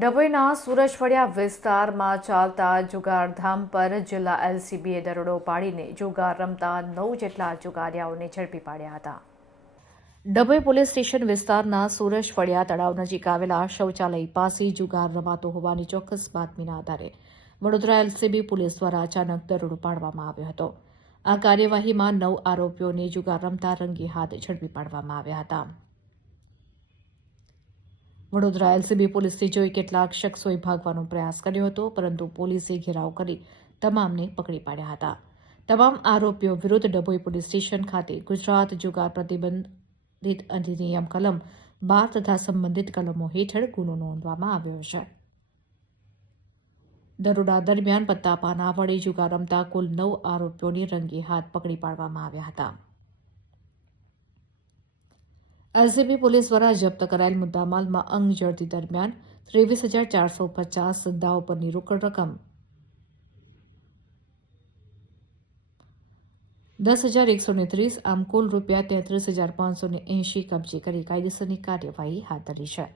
ડભોઈના સુરજફળિયા વિસ્તારમાં ચાલતા જુગારધામ પર જિલ્લા એલસીબીએ દરોડો પાડીને જુગાર રમતા 9 જેટલા જુગારિયાઓને ઝડપી પાડ્યા હતા. ડભોઈ પોલીસ સ્ટેશન વિસ્તારના સુરજફળિયા તળાવ નજીક આવેલા શૌચાલય પાસે જુગાર રમાતો હોવાની ચોક્કસ બાતમીના આધારે વડોદરા એલસીબી પોલીસ દ્વારા અચાનક દરોડો પાડવામાં આવ્યો હતો. આ કાર્યવાહીમાં 9 આરોપીઓને જુગાર રમતા રંગે હાથ ઝડપી પાડવામાં આવ્યા હતા. વડોદરા એલસીબી પોલીસે જોઈ કેટલાક શખ્સોએ ભાગવાનો પ્રયાસ કર્યો હતો, પરંતુ પોલીસે ઘેરાવ કરી તમામને પકડી પાડ્યા હતા. તમામ આરોપીઓ વિરુદ્ધ ડભોઈ પોલીસ સ્ટેશન ખાતે ગુજરાત જુગાર પ્રતિબંધિત અધિનિયમ કલમ 12 તથા સંબંધિત કલમો હેઠળ ગુનો નોંધવામાં આવ્યો છે. દરોડા દરમિયાન પત્તાપાના વડે જુગાર રમતા કુલ 9 આરોપીઓને રંગે હાથ પકડી પાડવામાં આવ્યા હતા. એલસીબી પોલીસ દ્વારા જપ્ત કરાયેલ મુદ્દામાલમાં અંગ ઝડતી દરમિયાન 23,450 દાવ પરની રોકડ રકમ, 10,130 આમ કુલ રૂપિયા 33,580 કબજે કરી કાયદેસરની કાર્યવાહી હાથ ધરી છે.